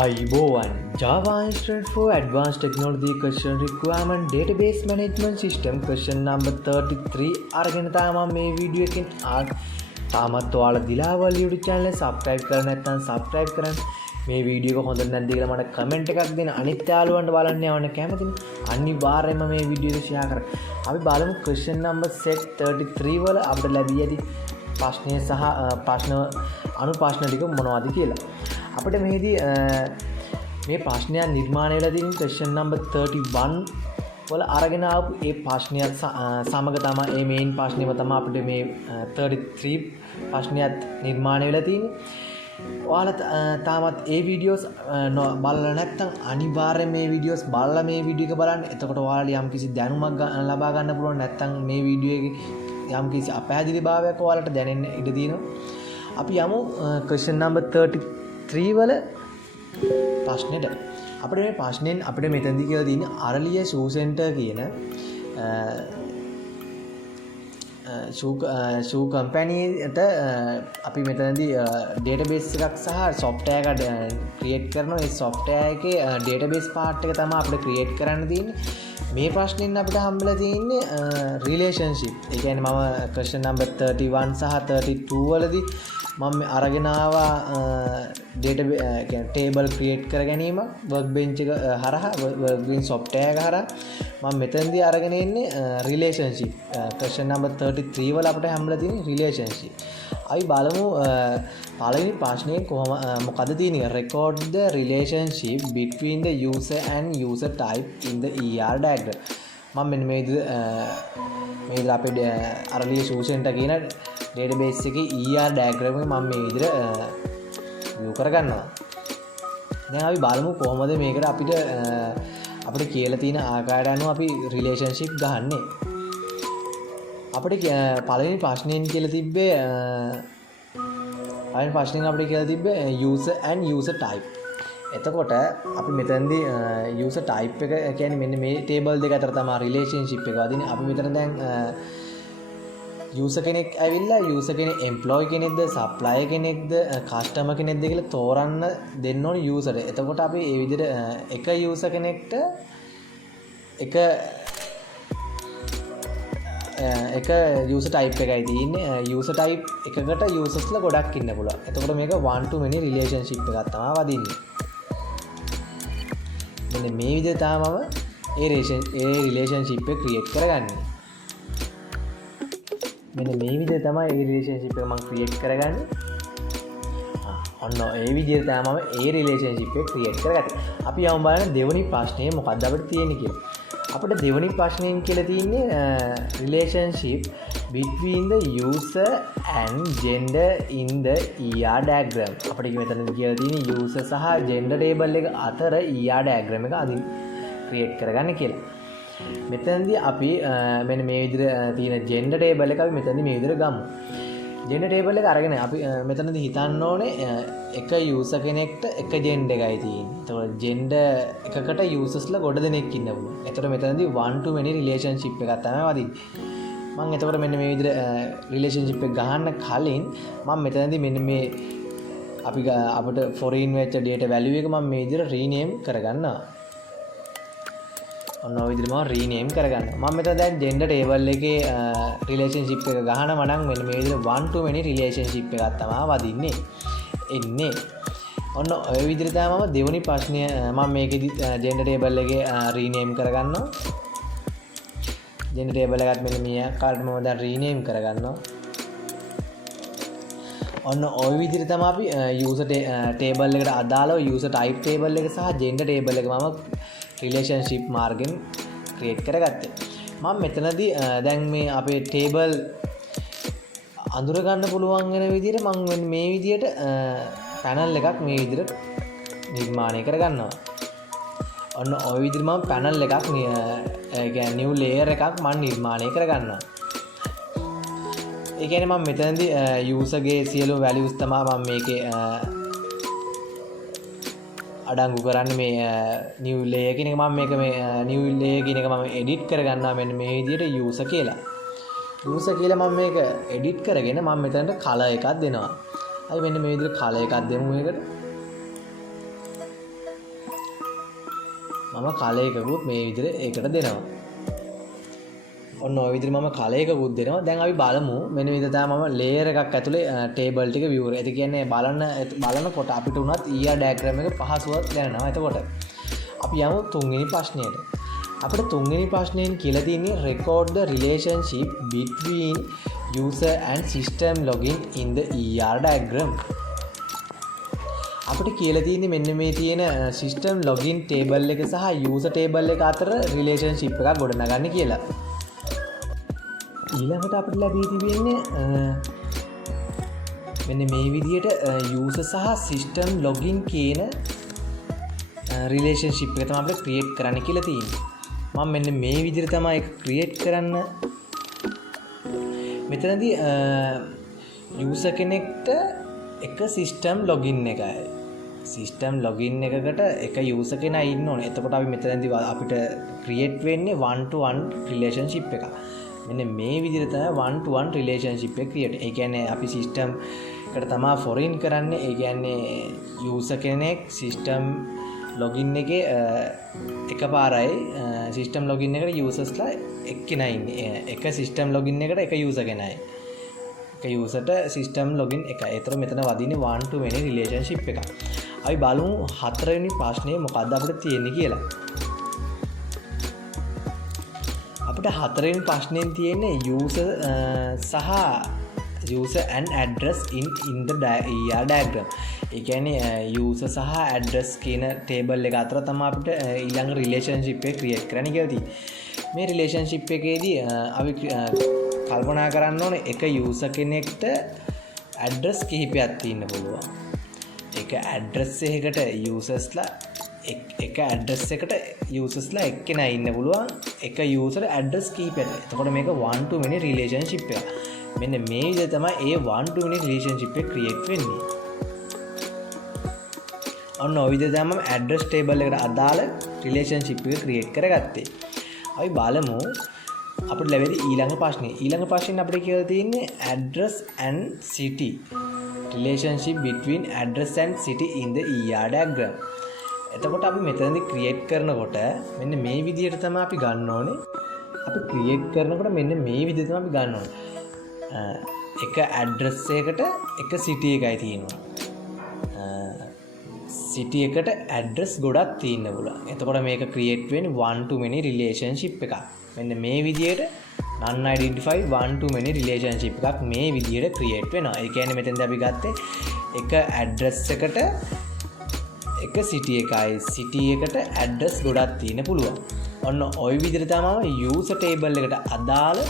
IBOAN Java Instant for Advanced Technology Question Requirement Database Management System Question number 33 අරගෙන තමයි මේ video එකෙන් තාමත් ඔයාලා දිලාවල් YouTube channel එක subscribe කරලා නැත්නම් subscribe කරන්න. මේ වීඩියෝ එක හොඳ නැද්ද කියලා මට comment එකක් දෙන්න. අනිත් යාළුවන්ට බලන්න යවන්න කැමතිනේ. අනිවාර්යයෙන්ම මේ වීඩියෝ එක share කරන්න. අපි බලමු question number set 33 වල අපිට ලැබී ඇති ප්‍රශ්නය සහ ප්‍රශ්න අනුප්‍රශ්න ටික මොනවද කියලා. අපිට මේදී මේ ප්‍රශ්නය නිර්මාණය වෙලා තියෙන question number 31 වල අරගෙන ආපු ඒ ප්‍රශ්නයත් සමග තමයි මේ මේන් ප්‍රශ්නේම තමයි අපිට මේ 33 ප්‍රශ්නයත් නිර්මාණය වෙලා තියෙන්නේ. ඔයාලා තාමත් ඒ වීඩියෝස් බලලා නැත්නම් අනිවාර්යයෙන් මේ වීඩියෝස් බලලා මේ වීඩියෝ එක බලන්න. එතකොට ඔයාලා යම්කිසි දැනුමක් ලබා ගන්න පුළුවන්. නැත්නම් මේ වීඩියෝ එකේ යම්කිසි අපහැදිලිභාවයක් ඔයාලට දැනෙන්න ඉඩ තියෙනවා. අපි යමු question number 33 වල ප්‍රශ්නෙට. අපිට මේ ප්‍රශ්නෙන් අපිට මෙතනදී කියලා තියෙන්නේ අරලිය ෂූ සෙන්ටර් කියන ෂූ කම්පැනියට අපි මෙතනදී ඩේටාබේස් එකක් සහ සොෆ්ට්වෙයාර් එකක් ක්‍රියේට් කරනවා. ඒ සොෆ්ට්වෙයාර් එකේ ඩේටාබේස් පාර්ට් එක තමයි අපිට ක්‍රියේට් කරන්න තියෙන්නේ. මේ ප්‍රශ්නෙන් අපිට හම්බෙලා තියෙන්නේ රිලේෂන්ෂිප්. ඒ කියන්නේ මම question number 31 සහ 32 වලදී මම අරගෙන ආවා ඩේටාබේස් කියන්නේ ටේබල් ක්‍රියේට් කර ගැනීම workbench එක හරහා workbench software එක හරහා මම මෙතනදී අරගෙන ඉන්නේ රිලේෂන්ෂිප්. question number 33 වල අපිට හම්බෙලා තියෙන්නේ රිලේෂන්ෂිප්. අපි බලමු පළවෙනි ප්‍රශ්නේ මොකද්ද තියෙන්නේ? record the relationship between the user and user type in the ER diagram. මම මෙන්න මේ විදිහට අපේ අරලිය ෂූ සෙන්ටර් කියන database එකේ ER diagram එක මම මේ විදිහට view කරගන්නවා. දැන් අපි බලමු කොහොමද මේකට අපිට කියලා තියෙන ආකාරයට අනුව අපි relationship ගහන්නේ. අපිට පළවෙනි ප්‍රශ්නෙන් කියලා තිබ්බේ user and user type. එතකොට අපි මෙතනදී user type එක කියන්නේ මෙන්න මේ table දෙක අතර තමයි relationship එක වදින්නේ. අපි මෙතන දැන් user කෙනෙක් ඇවිල්ලා user කෙනෙක් employee කෙනෙක්ද supplier කෙනෙක්ද customer කෙනෙක්ද කියලා තෝරන්න දෙන්න ඕනේ user. එතකොට අපි මේ විදිහට එක user කෙනෙක්ට එක user type එකයි තියෙන්නේ. user type එකකට usersලා ගොඩක් ඉන්න පුළුවන්. එතකොට මේක one to many relationship එකක් තමයි වදින්නේ. මෙන්න මේ විදිහට තමයි ඒ relationship එක create කරගන්නේ. මෙන්න මේ විදිහට තමයි ඒ relationship එක මම create කරගන්නේ. ඔන්න ඒ විදිහට තමයි මම ඒ relationship එක create කරගත්තේ. අපි යමු බලන්න දෙවෙනි ප්‍රශ්නේ මොකක්ද අපිට තියෙන්නේ කියලා. අපිට දෙවෙනි ප්‍රශ්නයෙන් කියලා තියෙන්නේ relationship between the user and gender in the ER diagram. අපිට මෙතනදී කියලා තියෙන්නේ user සහ gender table එක අතර ER diagram එක අදින් create කරගන්න කියලා. මෙතනදී අපි මෙන්න මේ විදිහට තියෙන gender table එක අපි මෙතනදී මේ විදිහට ගමු. gender table එක අරගෙන අපි මෙතනදී හිතන්න ඕනේ එක user කෙනෙක්ට එක gender එකයි තියෙන්නේ. ඒතකොට gender එකකට usersලා ගොඩ දෙනෙක් ඉන්න පුළුවන්. ඒතකොට මෙතනදී one to many relationship එකක් තමයි වදින්නේ. මම එතකොට මෙන්න මේ විදිහට relationship එක ගහන්න කලින් මම මෙතනදී මෙන්න මේ අපිට foreign වෙච්ච data value එක මම මේ විදිහට rename කරගන්නවා. ඔන්න ඔය විදිහට මම rename කරගන්නවා. මම මෙතන දැන් gender table එකේ relationship එක ගහනවා නම් මෙන්න මේ විදිහට one to many relationship එකක් තමයි වදින්නේ. එන්නේ. ඔන්න ඔය විදිහට තමයි මම දෙවෙනි ප්‍රශ්නය මම මේකෙදි gender table එකේ rename කරගන්නවා. gender table එකත් මෙන්න මේ ආකාරයට මම දැන් rename කරගන්නවා. ඔන්න ওই විදිහට තමයි අපි user table එකට අදාළව user type table එක සහ gender table එක මම relationship මාර්ගෙන් create කරගත්තේ. මම මෙතනදී දැන් මේ අපේ table අඳුර ගන්න පුළුවන් වෙන විදිහට මම මේ විදිහට panel එකක් මේ විදිහට නිර්මාණය කරගන්නවා. ඔන්න ওই විදිහට මම panel එකක් කියන්නේ new layer එකක් මම නිර්මාණය කරගන්නවා. ඒ කියන්නේ මම මෙතනදී user ගේ සියලු values තමයි මම මේකේ අඩංගු කරන්නේ මේ new layer කියන එක. මම මේක මේ new layer කියන එක මම edit කරගන්නවා මෙන්න මේ විදිහට user කියලා. user කියලා මම මේක edit කරගෙන මම මෙතනට color එකක් දෙනවා. අපි මෙන්න මේ විදිහට color එකක් දෙමු මේකට. මම කලයකකුත් මේ විදිහට ඒකට දෙනවා. ඔන්න ඔය විදිහට මම කලයකකුත් දෙනවා. දැන් අපි බලමු මෙන්න විදිහට තමයි මම ලේයර් එකක් ඇතුලේ ටේබල් ටික view කරේ. ඒ කියන්නේ බලනකොට අපිට උනත් ER diagram එක පහසුවක් දැනෙනවා. එතකොට අපි යමු තුන්වෙනි ප්‍රශ්නයට. අපිට තුන්වෙනි ප්‍රශ්නයෙන් කියලා තියෙන්නේ record the relationship between user and system login in the ER diagram. අපිට කියලා තියෙන්නේ මෙන්න මේ තියෙන system login table එක සහ user table එක අතර relationship එකක් ගොඩනගන්න කියලා. ඊළඟට අපිට ලැබී තිබෙන්නේ මෙන්න මේ විදිහට user සහ system login කියන relationship එක තමයි අපිට create කරන්න කියලා තියෙන්නේ. මම මෙන්න මේ විදිහට තමයි ඒක create කරන්න. මෙතනදී user කෙනෙක්ට එක system login එකයි. system login එකකට එක user කෙනා ඉන්න ඕනේ. එතකොට අපි මෙතනදී අපිට create වෙන්නේ one to one relationship එකක්. මෙන්න මේ විදිහට තමයි one to one relationship එක create. ඒ කියන්නේ අපි system එකට තමයි foreign කරන්නේ. ඒ කියන්නේ user කෙනෙක් system login එකේ එකපාරයි system login එකට usersලා එක්කෙනා ඉන්නේ. එක system login එකට එක user කෙනයි. එක userට system login එකයි. ඒතර මෙතන වදින්නේ one to many relationship එකක්. අපි බලමු හතරවෙනි ප්‍රශ්නේ මොකද්ද අපිට තියෙන්නේ කියලා. අපිට හතරවෙනි ප්‍රශ්නෙන් තියෙන්නේ user and address in the ER diagram. ඒ කියන්නේ user සහ address කියන table එක අතර තමයි අපිට ඊළඟ relationship එක create කරන්න කියලා තියෙන්නේ. මේ relationship එකේදී අපි කල්පනා කරන්න ඕනේ එක user කෙනෙක්ට address කිහිපයක් තියෙන්න පුළුවන්. එක address එකකට usersලා එක address එකට usersලා එක්කෙනා ඉන්න පුළුවන්. එක user address කිහිපයක්. එතකොට මේක one to many relationship එක. මෙන්න මේ විදිහට තමයි ඒ one to many relationship එක create වෙන්නේ. ඔන්න ඔය විදිහට තමයි මම address table එකට අදාළ relationship එක create කරගත්තේ. අපි බලමු අපිට ලැබෙන ඊළඟ ප්‍රශ්නේ. ඊළඟ ප්‍රශ්නේ අපිට කියලා තියෙන්නේ address and city. Relationship between address and city in the ER diagram. එතකොට අපි මෙතනදී create කරනකොට මෙන්න මේ විදිහට තමයි අපි ගන්න ඕනේ. අපි create කරනකොට මෙන්න මේ විදිහට තමයි අපි ගන්න ඕනේ. එක address එකකට එක city එකයි තියෙනවා. city එකට address ගොඩක් තියෙන්න පුළුවන්. එතකොට මේක create වෙන්නේ one to many relationship එකක්. මෙන්න මේ විදිහට non identified one to many relationship එකක් මේ විදිහට create වෙනවා. ඒ කියන්නේ මෙතෙන්දී අපි ගත්තේ එක address එකට එක city එකයි. city එකට address ගොඩක් තියෙන්න පුළුවන්. ඔන්න ওই විදිහට තමයි user table එකට අදාළ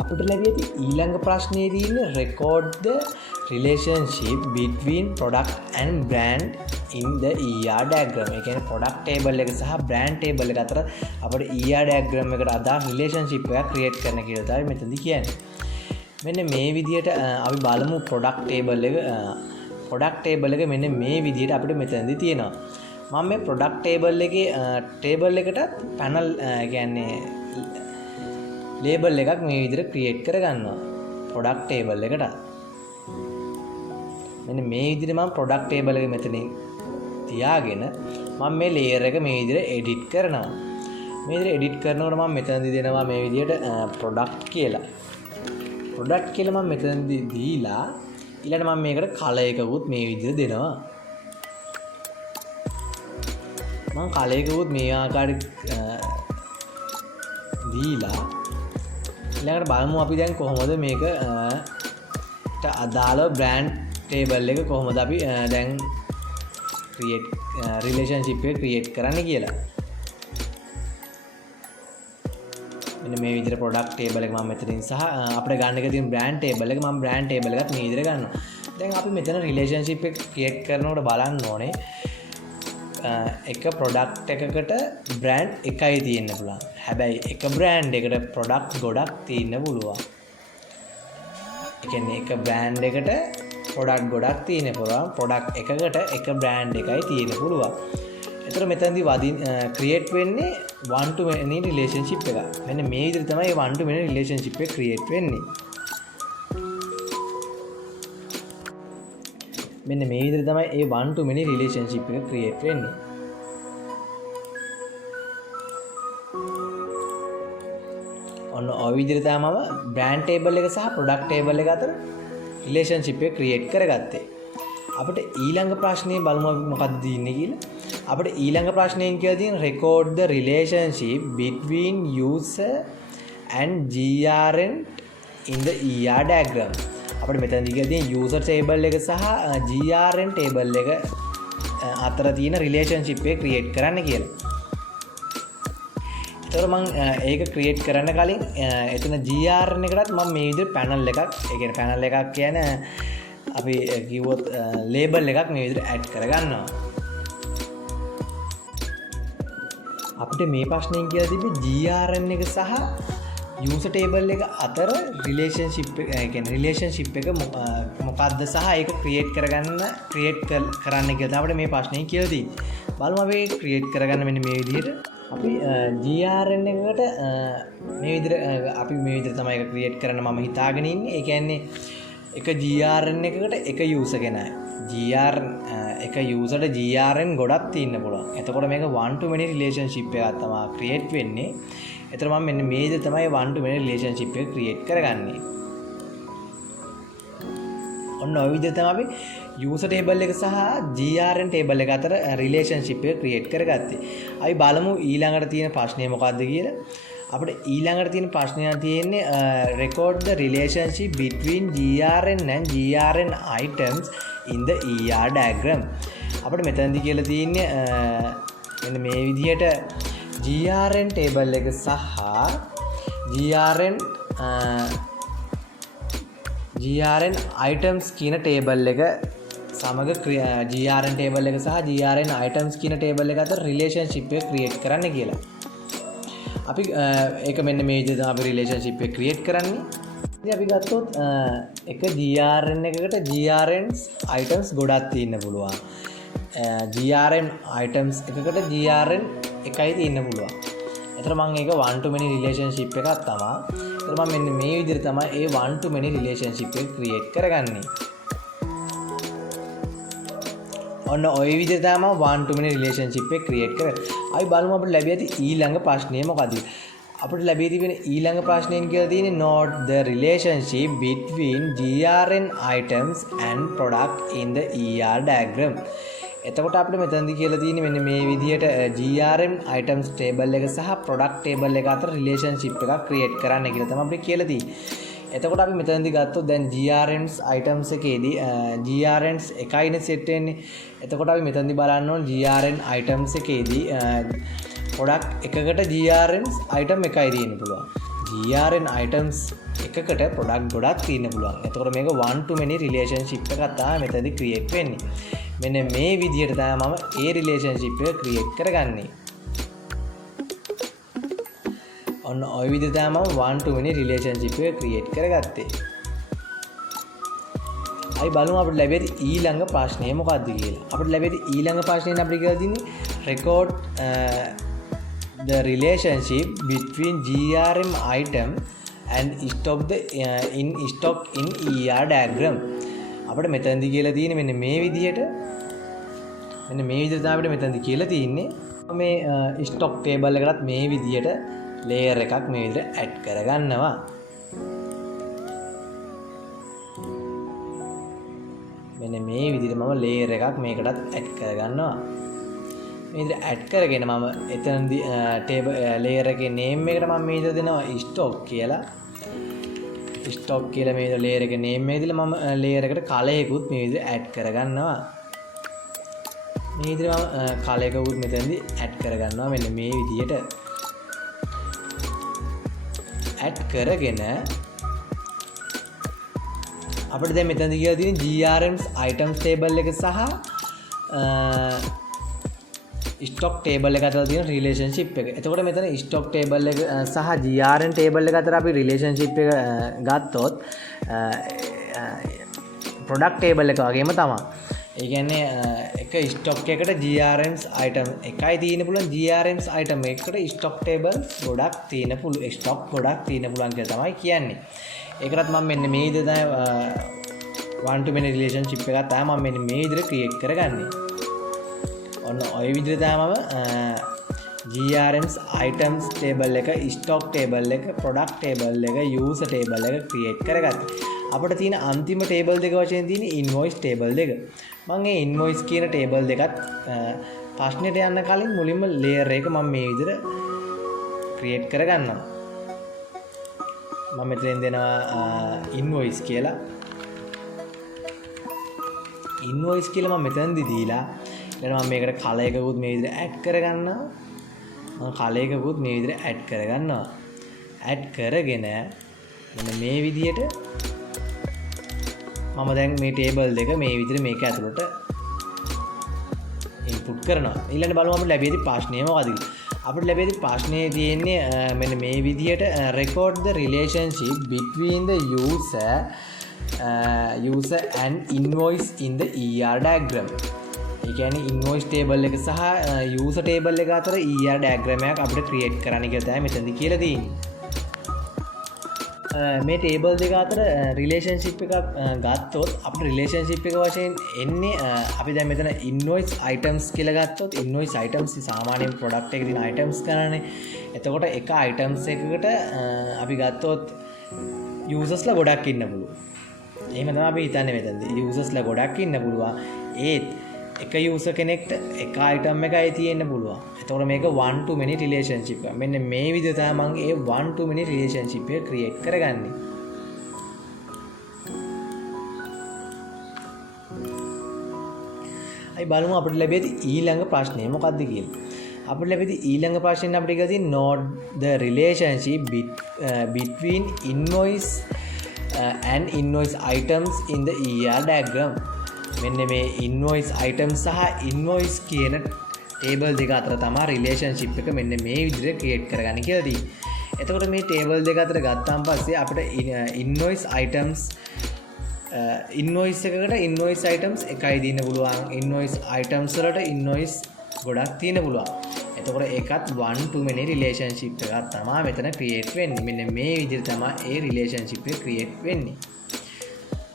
අපිට ලැබිය ඊළඟ ප්‍රශ්නේදී ඉන්නේ record the relationship between product and brand in the ER diagram. ඒ කියන්නේ product table එක සහ brand table එක අතර අපිට ER diagram එකට අදාළ relationship එකක් create කරන්න කියලා තමයි මෙතනදී කියන්නේ. මෙන්න මේ විදිහට අපි බලමු product table එක මෙන්න මේ විදිහට අපිට මෙතනදී තියෙනවා. මම මේ product table එකේ table එකට panel කියන්නේ label එකක් මේ විදිහට create කරගන්නවා product table එකට. මෙන්න මේ විදිහට මම product table එක මෙතනින් තියාගෙන මම මේ layer එක මේ විදිහට edit කරනවා. මේ විදිහට edit කරනකොට මම මෙතනදී දෙනවා මේ විදිහට product කියලා. product කියලා මම මෙතනදී දීලා ඊළඟට මම මේකට color එකකුත් මේ විදිහට දෙනවා. මම color එකකුත් මේ ආකාරයට දීලා ඊළඟට බලමු අපි දැන් කොහොමද මේකට අදාළ brand table එක කොහොමද අපි දැන් create relationship එක create කරන්න කියලා. මෙන්න මේ විදිහට product table එක මම මෙතනින් සහ අපිට ගන්න එක තියෙන brand table එක මම brand table එකත් මේ විදිහට ගන්නවා. දැන් අපි මෙතන relationship එක create කරනකොට බලන්න ඕනේ එක product එකකට brand එකයි තියෙන්න පුළුවන්. හැබැයි එක brand එකට product ගොඩක් තියෙන්න පුළුවන්. ඒ කියන්නේ එක brand එකට product ගොඩක් තියෙන්න පුළුවන්. product එකකට එක brand එකයි තියෙන්න පුළුවන්. එතකොට මෙතනදී create වෙන්නේ one to many relationship එක. මෙන්න මේ විදිහට තමයි one to many relationship එක create වෙන්නේ. මෙන්න මේ විදිහට තමයි ඒ one to many relationship එක create වෙන්නේ. ඔන්න ඔය විදිහට තමයි මම brand table එක සහ product table එක අතර relationship එක create කරගත්තේ. අපිට ඊළඟ ප්‍රශ්නේ බලමු අපි මොකක්ද දෙන්නේ කියලා. අපිට ඊළඟ ප්‍රශ්නයෙන් කියලා තියෙන record the relationship between user and GRN in the ER diagram. අපිට මෙතනදී කියලා තියෙන user table එක සහ GRN table එක අතර තියෙන relationship එක create කරන්න කියලා. ඒතකොට මම ඒක create කරන්න කලින් එතන GRN එකටත් මම මේ විදිහට panel එකක්, ඒ කියන්නේ panel එකක් කියන්නේ අපි කිව්වොත් label එකක් මේ විදිහට add කරගන්නවා. අපිට මේ ප්‍රශ්නයෙන් කියලා තිබ්බේ GRN එක සහ user table එක අතර relationship එක, ඒ කියන්නේ relationship එක මොකක්ද සහ ඒක create කරන්න කියලා අපිට මේ ප්‍රශ්නයෙන් කියලා තියෙන්නේ. බලමු අපි create කරගන්න මෙන්න මේ විදිහට. අපි GRN එකට මේ විදිහට තමයි ඒක create කරන්න මම හිතාගෙන ඉන්නේ. ඒ කියන්නේ එක GRN එකකට එක user කෙනයි. එක userට GRN ගොඩක් තියෙන්න පුළුවන්. එතකොට මේක one to many relationship එකක් තමයි create වෙන්නේ. එතකොට මම මෙන්න මේ විදිහට තමයි one to many relationship එක create කරගන්නේ. ඔන්න ඔය විදිහට තමයි අපි user table එක සහ GRN table එක අතර relationship එක create කරගත්තේ. අපි බලමු ඊළඟට තියෙන ප්‍රශ්නය මොකක්ද කියලා. අපිට ඊළඟට තියෙන ප්‍රශ්නය තියෙන්නේ record the relationship between GRN and GRN items in the ER diagram. අපිට මෙතනදී කියලා තියෙන්නේ මෙන්න මේ විදිහට GRN table එක සහ GRN items කියන table එක සමග GRN table එක සහ GRN items කියන table එක අතර relationship එක create කරන්න කියලා. අපි ඒක මෙන්න මේ විදිහට අපි relationship එක create කරන්නේ. ඉතින් අපි ගත්තොත් එක GRN එකකට GRNs items ගොඩක් තියෙන්න පුළුවන්. GRN items එකකට GRN එකයි තියෙන්න පුළුවන්. එතන මම ඒක one to many relationship එකක් තමයි. එතන මම මෙන්න මේ විදිහට තමයි ඒ one to many relationship එක create කරගන්නේ. ඔන්න ඔය විදිහට තමයි one to many relationship එක create කරන්නේ. අපි බලමු අපිට ලැබිය ඇති ඊළඟ ප්‍රශ්නය මොකක්ද? අපිට ලැබී තිබෙන ඊළඟ ප්‍රශ්නයෙන් කියලා තියෙන්නේ note the relationship between GRN items and product in the ER diagram. එතකොට අපිට මෙතනදී කියලා තියෙන්නේ මෙන්න මේ විදිහට GRN items table එක සහ product table එක අතර relationship එකක් create කරන්න කියලා තමයි අපිට කියලා තියෙන්නේ. එතකොට අපි මෙතනදී ගත්තොත් දැන් GRNs items එකේදී GRNs එකයිනේ set වෙන්නේ. එතකොට අපි මෙතනදී බලන්න ඕන GRN items එකේදී product එකකට GRNs item එකයි තියෙන්න පුළුවන්. GRN items එකකට product ගොඩක් තියෙන්න පුළුවන්. එතකොට මේක one to many relationship එකක් තමයි මෙතනදී create වෙන්නේ. මෙන්න මේ විදිහට තමයි මම ඒ relationship එක create කරගන්නේ. ඔන්න ඔය විදිහට තමයි මම one to many relationship එක create කරගත්තේ. අපි බලමු අපිට ලැබෙන ඊළඟ ප්‍රශ්නය මොකක්ද කියලා. අපිට ලැබෙන ඊළඟ ප්‍රශ්නයෙන් අපිට කියලා තියෙන්නේ record the relationship between GRN item and stock in ER diagram. අපිට මෙතනදී කියලා තියෙන්නේ මෙන්න මේ විදිහට තමයි අපිට මෙතනදී කියලා තියෙන්නේ මේ stock table එකකට මේ විදිහට layer එකක් මේ විදිහට add කරගන්නවා. මෙන්න මේ විදිහට මම layer එකක් මේකටත් add කරගන්නවා. මේ විදිහට add කරගෙන මම එතනදී table layer එකේ name එකට මම මේ විදිහට දෙනවා stock කියලා. stock කියලා මේ විදිහට layer එකේ name එක දීලා මම layer එකට color එකකුත් මේ විදිහට add කරගන්නවා. මේ විදිහට මම color එකකුත් මෙතනදී add කරගන්නවා මෙන්න මේ විදිහට. add කරගෙන අපිට දැන් මෙතනදී කියලා තියෙන GRNs items table එක සහ stock table එක අතර තියෙන relationship එක. එතකොට මෙතන stock table එක සහ GRN table එක අතර අපි relationship එක ගත්තොත් product table එක වගේම තමයි. ඒ කියන්නේ එක stock එකකට GRNs item එකයි තියෙන්න පුළුවන්. GRNs item එකකට stock table ගොඩක් තියෙන්න පුළුවන්. stock ගොඩක් තියෙන්න පුළුවන් කියලා තමයි කියන්නේ. ඒකටත් මම මෙන්න මේ විදිහට one to many relationship එකක් තමයි මම මෙන්න මේ විදිහට ක්‍රියේට් කරගන්නේ. ඔන්න ඔය විදිහට තමයි මම GRMs items table එක, stock table එක, product table එක, user table එක ක්‍රියේට් කරගත්තා. අපිට තියෙන අන්තිම table දෙක වශයෙන් තියෙන invoice table දෙක. මම මේ invoice කියන table දෙකත් ප්‍රශ්නෙට යන්න කලින් මුලින්ම layer එක මම මේ විදිහට ක්‍රියේට් කරගන්නවා. මම මෙතෙන් දෙනවා invoice කියලා. invoice කියලා මම මෙතනදි දීලා ඊට මම මේකට color එකකුත් මේ විදිහට add කරගන්නවා. මම color එකකුත් මේ විදිහට add කරගන්නවා. add කරගෙන මෙන්න මේ විදිහට මම දැන් මේ table දෙක මේ විදිහට මේක ඇතුළට input කරනවා. ඊළඟට බලමු අපිට ලැබෙති ප්‍රශ්නය මොකද කියලා. අපිට ලැබෙති ප්‍රශ්නේ තියෙන්නේ මෙන්න මේ විදිහට record the relationship between the user and invoice in the ER diagram. ඒ කියන්නේ invoice table එක සහ user table එක අතර ER diagram එකක් අපිට create කරන්න කියලා තමයි මෙතනදී කියලා තියෙන්නේ. මේ table දෙක අතර relationship එකක් ගත්තොත් අපිට relationship එක වශයෙන් එන්නේ අපි දැන් මෙතන invoice items කියලා ගත්තොත් invoice items සාමාන්‍යයෙන් product එකේ තියෙන items ගන්නනේ. එතකොට එක items එකකට අපි ගත්තොත් usersලා ගොඩක් ඉන්න පුළුවන්. එහෙම තමයි අපි හිතන්නේ මෙතනදී. usersලා ගොඩක් ඉන්න පුළුවන්. ඒත් එක user කෙනෙක්ට එක item එකයි තියෙන්න පුළුවන්. එතකොට මේක one to many relationship එක. මෙන්න මේ විදිහට තමයි මම ඒ one to many relationship එක create කරගන්නේ. අයි බලමු අපිට ලැබෙති ඊළඟ ප්‍රශ්නය මොකක්ද කියලා. අපිට ලැබෙති ඊළඟ ප්‍රශ්නේ අපිට කියලා තියෙන්නේ note the relationship between invoice and invoice items in the ER diagram. මෙන්න මේ invoice items සහ invoice කියන table දෙක අතර තමයි relationship එක මෙන්න මේ විදිහට create කරගන්න කියලා තියෙන්නේ. එතකොට මේ table දෙක අතර ගත්තාන් පස්සේ අපිට invoice items invoice එකකට invoice items එකයි දෙන්න පුළුවන්. invoice items වලට invoice ගොඩක් තියෙන්න පුළුවන්. එතකොට ඒකත් one to many relationship එකක් තමයි මෙතන create වෙන්නේ. මෙන්න මේ විදිහට තමයි ඒ relationship එක create වෙන්නේ.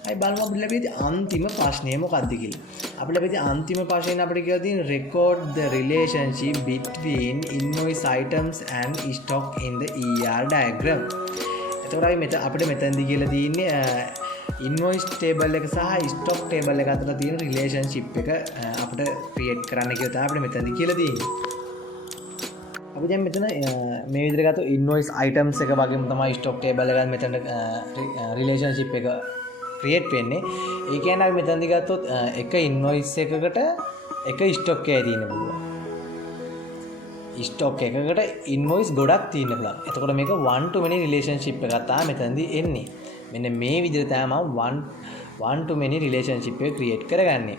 අයි බලමු අපිට ලැබෙති අන්තිම ප්‍රශ්නය මොකක්ද කියලා. අපිට ලැබෙති අන්තිම ප්‍රශ්නයෙන් අපිට කියලා තියෙන record the relationship between invoice items and stock in the ER diagram. එතකොට අපිට මෙතනදී කියලා තියෙන්නේ invoice table එක සහ stock table එක අතර තියෙන relationship එක අපිට create කරන්න කියලා තමයි අපිට මෙතනදී කියලා තියෙන්නේ. අපි දැන් මෙතන මේ විදිහට ගත්තොත් invoice items එක වගේම තමයි stock table එකත් මෙතන relationship එක create වෙන්නේ. ඒ කියන්නේ අපි මෙතනදී ගත්තොත් එක invoice එකකට එක stock එකයි තියෙන්න පුළුවන්. stock එකකට invoice ගොඩක් තියෙන්න පුළුවන්. එතකොට මේක one to many relationship එකක් තමයි මෙතනදී එන්නේ. මෙන්න මේ විදිහට තමයි මම one to many relationship එක create කරගන්නේ.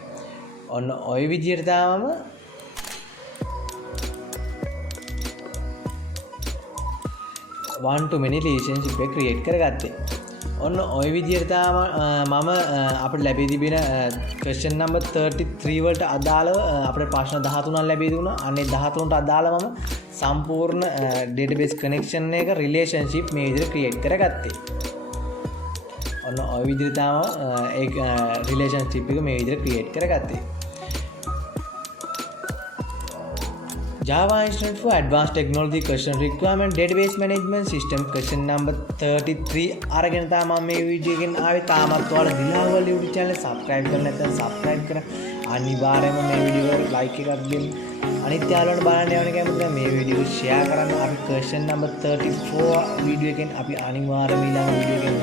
ඔන්න ওই විදිහට තමයි one to many relationship එක create කරගත්තේ. ඔන්න ওই විදිහට තමයි මම අපිට ලැබී තිබෙන question number 33 වලට අදාළව අපිට ප්‍රශ්න 13ක් ලැබී දුණා. අනේ 13ට අදාළව මම සම්පූර්ණ database connection එක relationship මේ විදිහට create කරගත්තේ. ඔන්න ওই විදිහට තමයි ඒ relationship එක මේ විදිහට create කරගත්තේ. Java Institute for Advanced Technology question requirement database management system question number 33 අරගෙන තමයි මම මේ වීඩියෝ එකෙන් ආවේ. තාමත් ඔයාලා දිලාවල YouTube channel subscribe කරලා නැත්නම් subscribe කරලා අනිවාර්යයෙන්ම මේ වීඩියෝ එකට like එකක් දෙන්න. අනිත් යාළුවන්ට බලන්න යවන්න කැමති නම් මේ වීඩියෝ එක share කරන්න. අපි question number 34 වීඩියෝ එකෙන් අපි අනිවාර්යයෙන්ම ඊළඟ වීඩියෝ එකෙන්